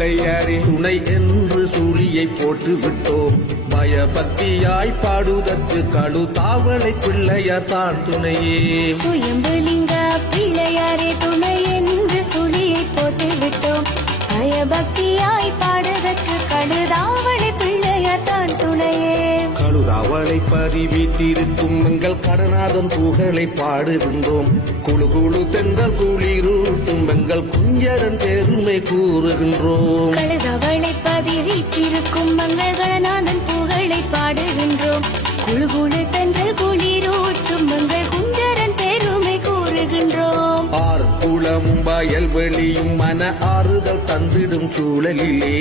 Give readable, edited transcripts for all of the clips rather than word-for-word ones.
பிள்ளையாரே துணை என்று சூழியை போட்டு விட்டோம். பயபக்தியாய் பாடுதற்கு கழு தாவளை பிள்ளையார் தான் துணையே. சுயம்புலிங்க பிள்ளையாரே துணை என்று சூழியை போட்டு விட்டோம். பயபக்தியாய் பாடுதற்கு கழுதாவளை பிள்ளையார் தான் துணையே. கழுதாவளை பதிவிட்டிருக்கும் எங்கள் கடநாதன் புகழை பாடுகின்றோம். குழு குழு தென்றல் குளிரூட்டும் எங்கள் குஞ்சரன் பெருமை கூறுகின்றோம். கழுதாவளை பதிவிட்டிருக்கும் எங்கள் கடநாதன் புகழை பாடுகின்றோம். குழு குழு தென்றல் குளிரூட்டும் எங்கள் குஞ்சரன் பெருமை கூறுகின்றோம். ஆறு குளமும் வயல்வெளியும் மன ஆறுதல் தந்திடும் சூழலிலே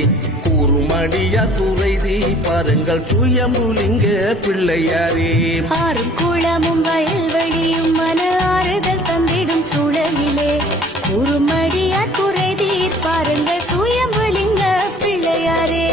கூறுமடியார் குறைதி பாருங்கள் சுயம்புலிங்க பிள்ளையாரே. ஆறும் குளமும் வயல்வெளியும் மன ஆறுதல் தந்திடும் சூழலிலே கூறுமடியார் குறைதி பாருங்கள் சுயம்புலிங்க பிள்ளையாரே.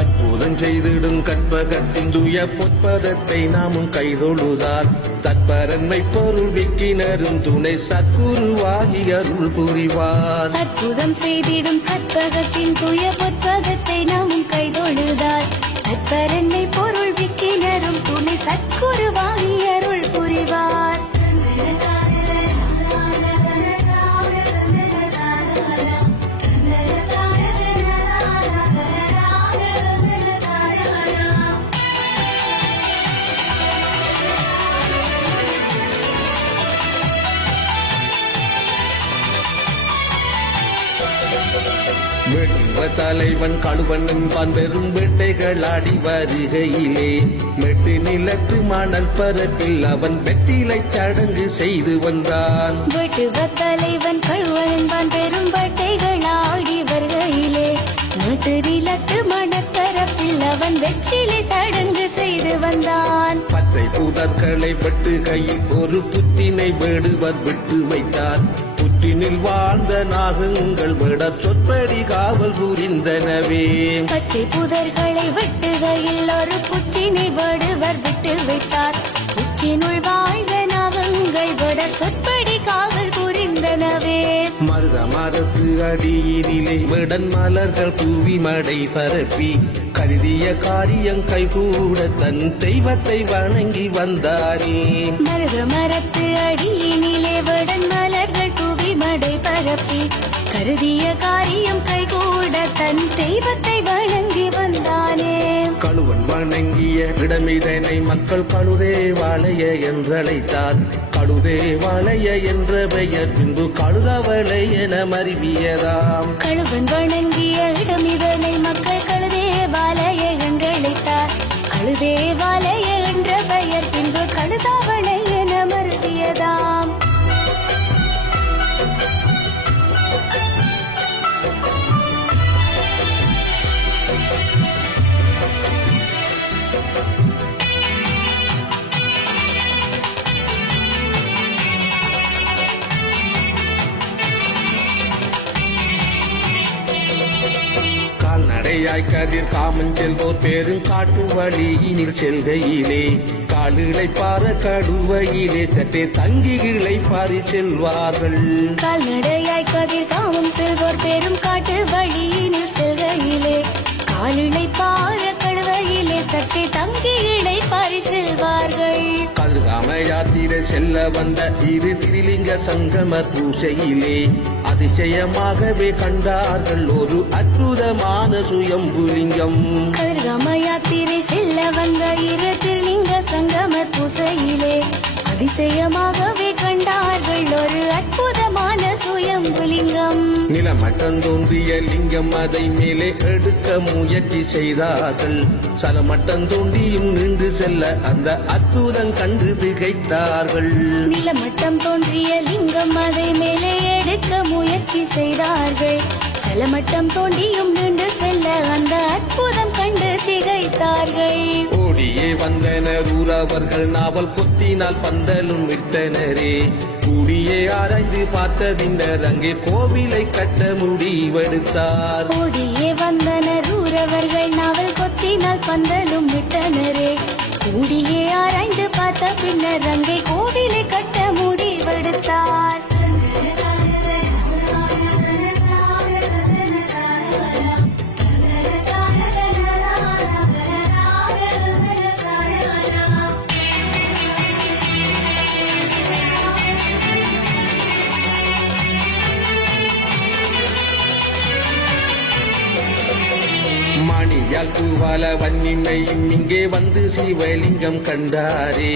அற்புதம் செய்திடும் கற்பகத்தின் துய பொற்பதத்தை நாமும் கைதொழுதார் தற்பரன்மை பொருள் விக்கினரும் துணை சத்குருவாகி அருள் புரிவார். அற்புதம் செய்திடும் கற்பகத்தின் துய பொற்பதத்தை நாமும் கைதொழுதார் தற்பரன்மை பொருள் விக்கினரும் துணை சத்குருவாகி அருள் புரிவார். வெட்டுவ தலைவன் கழுவன் என்பான் பெரும் வேட்டைகள் ஆடி வருகையிலே மெட்டு நிலத்து மணல் பரப்பில் அவன் வெற்றிலை சடங்கு செய்து வந்தான். வெட்டுவ தலைவன் கழுவன் என்பான் பெரும் வேட்டைகள் ஆடி வருகையிலே மெட்டு நிலத்து மணப்பரப்பில் அவன் வெற்றிலை சடங்கு செய்து வந்தான். பச்சை புதற்களை வெட்டுகையில் ஒரு புத்தினை வேடுவர் விட்டு வைத்தார். புற்றினில் வாழ்ந்த நாகங்கள் விட சொற்படி காவல் புரிந்தனவே. பச்சை புதர்களை வெட்டுகையில் ஒரு புற்றினை வேடுவர் விட்டு வைத்தார். புற்றினுள் வாழ்ந்த நாகங்கள் விட சொற்படி காவல் புரிந்தனவே. மருத மரத்து அடியினிலே விடன் மலர்கள் தூவி மடை பரப்பி கருதிய காரியம் கைகூட தன் தெய்வத்தை வணங்கி வந்தானே. மருத மரத்து அடியினிலே விடன் மலர்கள் தூவி மடை பரப்பி கருதிய காரியம் கைகூட தன் தெய்வத்தை வணங்கி வந்தானே. கழுவன் வணங்கிய இடமிதனை மக்கள் கழுதேவாளைய என்றழைத்தார். கழுதேவாளைய என்ற பெயர் பின்பு கழுதவளை என மருவியதாம். கழுவன் வணங்கிய இடமிதனை மக்கள் கழுதேவாளைய என்றழைத்தார். கழுதேவாளைய என்ற பெயர் பின்பு கழுதாவளை என மருவியதாம். கால்நடையாய் கதிர் காமன் செல்வோர் பேரும் காட்டு வழியினில் செல்கையிலே காலிலை பாற கடுவையிலே சற்றே தங்கிகளை பாரி செல்வார்கள். கால்நடையாய் கதிர் காமம் செல்வோர் பெரும் காட்டு வழியினில் செல்கையிலே காலிலை பாற கடுவையிலே சற்றே தங்கிகளை பாரி செல்வார்கள். கல்காம யாத்திரை செல்ல வந்த இரு திரிலிங்க சங்கமர் பூசையிலே அதிசயமாகவே கண்டார்கள் ஒரு அற்புதமான சுயம்புலிங்கம். கல்காம யாத்திரை செல்ல வந்த இரு திருலிங்க சங்கமர் பூசையிலே அதிசயமாகவே கண்டார்கள் ஒரு அற்புதமான சுயம்புலிங்கம். நிலமட்டம் தோன்றிய லிங்கம் அதை மேலே எடுக்க முயற்சி செய்தார்கள். சலமட்டம் தோண்டியும் நின்று செல்ல அந்த அற்புதம் கண்டு திகைத்தார்கள். நிலமட்டம் தோன்றிய லிங்கம் அதை மேலே எடுக்க முயற்சி செய்தார்கள். சலமட்டம் தோண்டியும் நின்று செல்ல அந்த அற்புதம் கண்டு திகைத்தார்கள். ஓடியே வந்தனர் ஊரவர்கள் நாவல் கொத்தினால் பந்தலும் விட்டனரே. கூடியே ஆராய்ந்து பார்த்த பின்னர் அங்கே கோவிலை கட்ட முடிவெடுத்தார். ஓடியே வந்தனர் ஊரவர்கள் நாவல் கொத்தினால் பந்தலும் விட்டனரே. கூடியே ஆராய்ந்து பார்த்த பின்னர் அங்கே கோவிலை கட்ட முடிவெடுத்தார். மணியால் பூவால வன்னிமையும் இங்கே வந்து சிவலிங்கம் கண்டாரே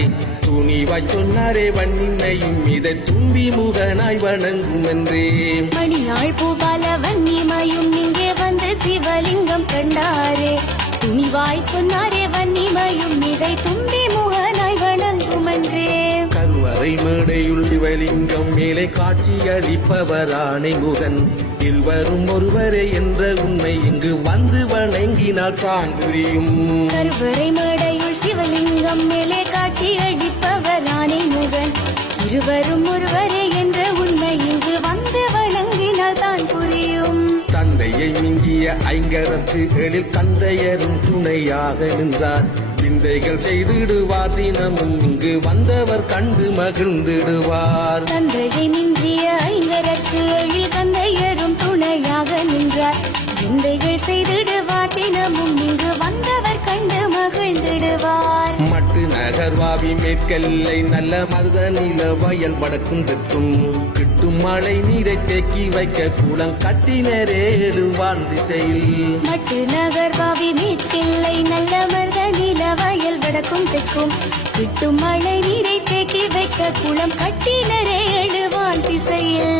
துணிவாய் சொன்னாரே வன்னிமையும் இதை தும்பி முகனாய் வணங்கும் என்றே மணியாள் பூபால வன்னிமையும் இங்கே வந்து சிவலிங்கம் கண்டாரே துணிவாய் சொன்னாரே வன்னிமையும் இதை தும்பி முகனாய் வணங்கும் என்றே கருவறை மேடையுள் சிவலிங்கம் மேலே காட்சியளிப்பவரானை முகன் இருவரும் ஒருவரே என்ற உண்மை இங்கு வந்து வணங்கினால் தான் புரியும் கருவறை மேடையுள் சிவலிங்கம் மேலே காட்சி அளிப்பவரானை முகன் இருவரும் ஒருவரே என்ற உண்மை இங்கு வந்து வணங்கினால் தான் புரியும் தந்தையை மிஞ்சிய ஐங்கரத்து எழில் தந்தையரும் துணையாக நின்றார் விந்தைகள் செய்திடுவார் தினமும் இங்கு வந்தவர் கண்டு மகிழ்ந்திடுவார் தந்தையை மிஞ்சிய ஐங்கரத்து எழில் தந்தையரும் துணையாக நின்றார் விந்தைகள் செய்திடுவார் தினமும் இங்கு வந்தவர் கண்டு மகிழ்ந்திடுவார் மட்டு நகர்வாவி மேற்கெல்லை நல்ல மருத நில வயல் வடக்கும் தெற்கும் கிட்டும் மழை நீரை தேக்கி வைக்க குளம் கட்டினரே எழுவான் திசையில் மட்டு நகர்வாவி மீட்கில்லை நல்ல மருத நில வயல் வடக்கும் தெற்கும் விட்டும் மழை நீரை தேக்கி வைக்க குளம் கட்டினரே எழுவான் திசையில்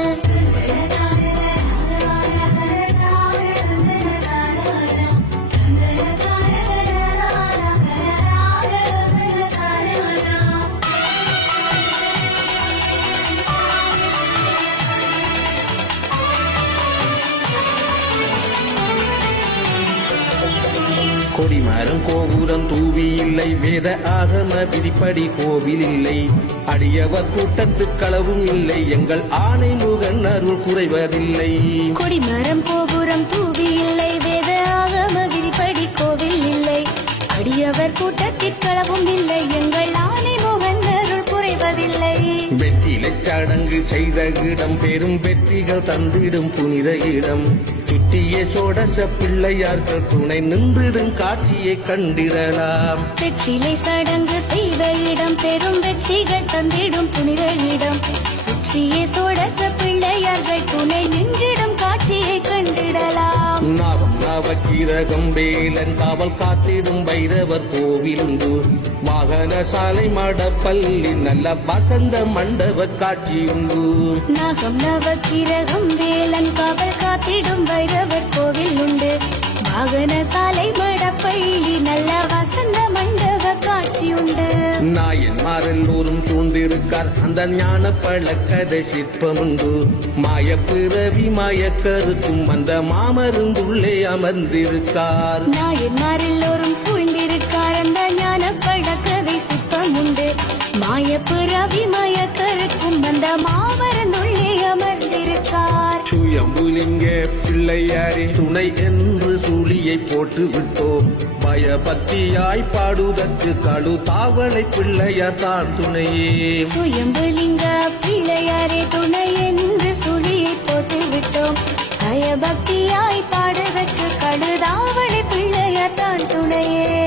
கொடிமரம் கோபுரம் தூவி இல்லை வேத ஆகம விதிப்படி கோவில் இல்லை அடியவர் கூட்டத்து களவும் இல்லை எங்கள் ஆணை முகன் அருள் குறைவதில்லை கொடிமரம் கோபுரம் தூவி இல்லை வேத ஆகம விதிப்படி கோவில் இல்லை அடியவர் கூட்டத்திற்களவும் இல்லை எங்கள் ஆணை முகன் அருள் குறைவதில்லை வெற்றிலை சடங்கு செய்த இடம் பெரும் வெற்றிகள் தந்திடும் புனித இடம் சுற்றிய சோடச பிள்ளையார்கள் துணை நின்றிடும் காட்சியை கண்டிடலாம் வெற்றிலை சடங்கு செய்த இடம் பெரும் வெற்றிகள் தந்திடும் புனித இடம் சுற்றிய சோடச பிள்ளையார்கள் துணை நின்றிடும் காட்சியை கண்டிடலாம் நாகம் நவக்கிரகம் வேலன் காவல் காத்திடும் பைரவர் கோவிலுண்டு வாகன சாலை மடப்பள்ளி நல்ல வசந்த மண்டப காட்சியுண்டு நாகம் நவக்கிரகம் வேலன் காவல் காத்திடும் பைரவர் கோவில் உண்டு வாகன சாலை மடப்பள்ளி நல்ல வசந்த மண்டப காட்சியுண்டு நாயன்மாரெல்லோரும் சூழ்ந்திருக்கார் அந்த ஞான பழக்கதை சிற்பமுண்டு மாயப்பிறவி மாயக்கருக்கும் அந்த மாமருந்துள்ளே அமர்ந்திருக்கார் நாயன்மாரெல்லோரும் சூழ்ந்திருக்கார் அந்த ஞான பழக்கதை சிற்பம் உண்டு மாயப்பிறவி மாயக்கருக்கும் அந்த மாமருந்துள்ளே அமர்ந்திருக்கார் சுயம்புலிங்க பிள்ளையாரே துணை என்று சூழியை போட்டு விட்டோம் பயபக்தியாய் பாடுதற்கு கழு தாவளை பிள்ளையார் தான் துணையே சுயம்புலிங்க பிள்ளையாரே துணை என்று சுழியை போட்டு விட்டோம் பயபக்தியாய் பாடுவதற்கு கழுதாவளை பிள்ளையார் தான் துணையே